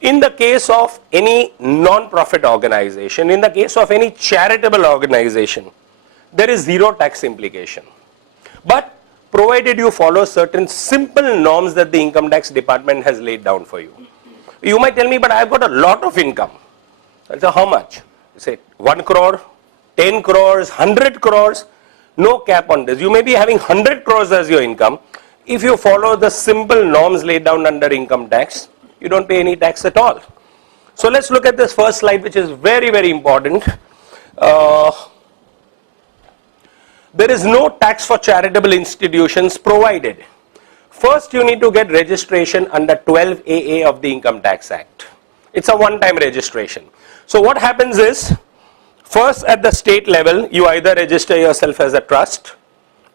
In the case of any non-profit organization, in the case of any charitable organization, there is zero tax implication. But provided you follow certain simple norms that the income tax department has laid down for you. You might tell me, but I've got a lot of income. I'll say, how much? You say 1 crore, 10 crores, 100 crores. No cap on this. You may be having 100 crores as your income. If you follow the simple norms laid down under income tax, you don't pay any tax at all. So let's look at this first slide, which is very, very important. There is no tax for charitable institutions provided. First, you need to get registration under 12AA of the Income Tax Act. It's a one-time registration. So what happens is, first at the state level, you either register yourself as a trust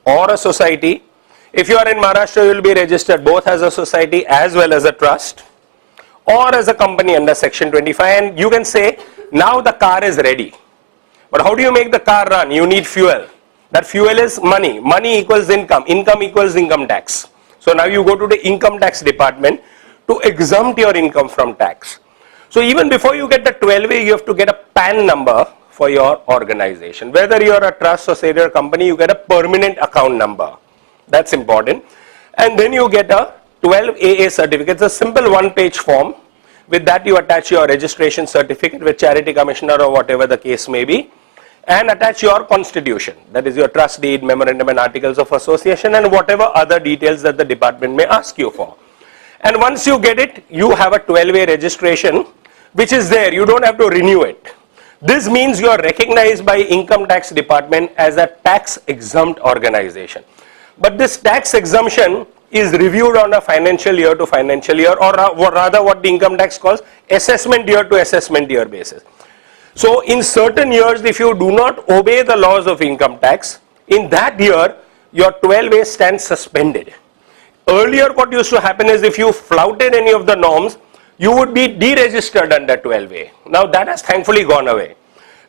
or a society. If you are in Maharashtra, you will be registered both as a society as well as a trust, or as a company under section 25, and you can say, now the car is ready. But how do you make the car run? You need fuel. That fuel is money. Money equals income. Income equals income tax. So now you go to the income tax department to exempt your income from tax. So even before you get the 12A, you have to get a PAN number for your organization. Whether you are a trust, society or company, you get a permanent account number. That's important. And then you get a 12AA certificate. It's a simple one-page form. With that, you attach your registration certificate with charity commissioner or whatever the case may be, and attach your constitution. That is your trust deed, memorandum and articles of association, and whatever other details that the department may ask you for. And once you get it, you have a 12A registration, which is there. You don't have to renew it. This means you are recognized by income tax department as a tax exempt organization. But this tax exemption is reviewed on a financial year to financial year, or rather what the income tax calls assessment year to assessment year basis. So in certain years, if you do not obey the laws of income tax, in that year, your 12A stands suspended. Earlier, what used to happen is if you flouted any of the norms, you would be deregistered under 12A. Now that has thankfully gone away.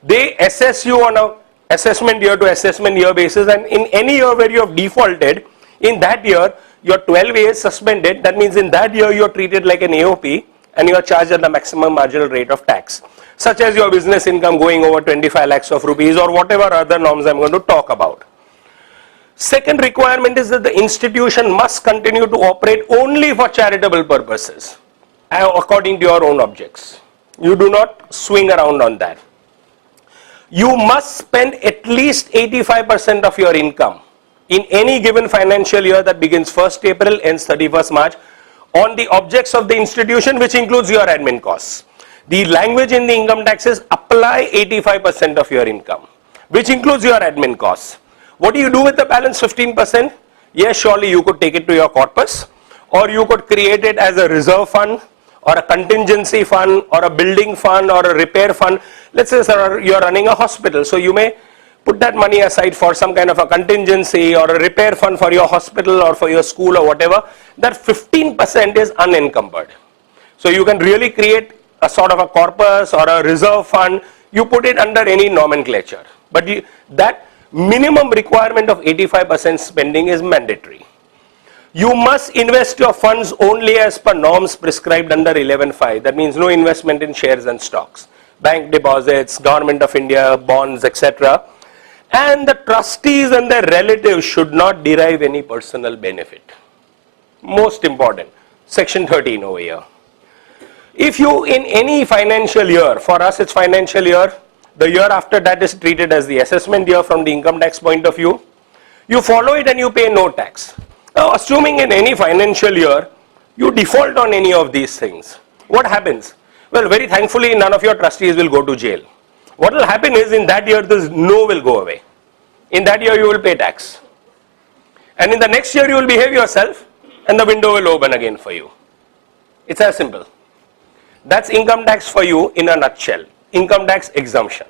They assess you on a assessment year to assessment year basis, and in any year where you have defaulted, in that year, your 12A is suspended. That means in that year, you are treated like an AOP and you are charged at the maximum marginal rate of tax, such as your business income going over 25 lakhs of rupees or whatever other norms I'm going to talk about. Second requirement is that the institution must continue to operate only for charitable purposes, according to your own objects. You do not swing around on that. You must spend at least 85% of your income in any given financial year that begins 1st April, ends 31st March, on the objects of the institution, which includes your admin costs. The language in the income tax is apply 85% of your income, which includes your admin costs. What do you do with the balance 15%? Yes, surely you could take it to your corpus, or you could create it as a reserve fund, or a contingency fund, or a building fund, or a repair fund. Let's say sir, you are running a hospital, so you may put that money aside for some kind of a contingency or a repair fund for your hospital or for your school or whatever. That 15% is unencumbered. So you can really create a sort of a corpus or a reserve fund. You put it under any nomenclature. But that minimum requirement of 85% spending is mandatory. You must invest your funds only as per norms prescribed under 11.5. That means no investment in shares and stocks, bank deposits, Government of India, bonds, etc. And the trustees and their relatives should not derive any personal benefit. Most important, section 13 over here. If you in any financial year, for us it's financial year, the year after that is treated as the assessment year from the income tax point of view, you follow it and you pay no tax. Now assuming in any financial year, you default on any of these things, what happens? Well, very thankfully none of your trustees will go to jail. What will happen is in that year this no will go away. In that year you will pay tax. And in the next year you will behave yourself and the window will open again for you. It's as simple. That's income tax for you in a nutshell. Income tax exemption.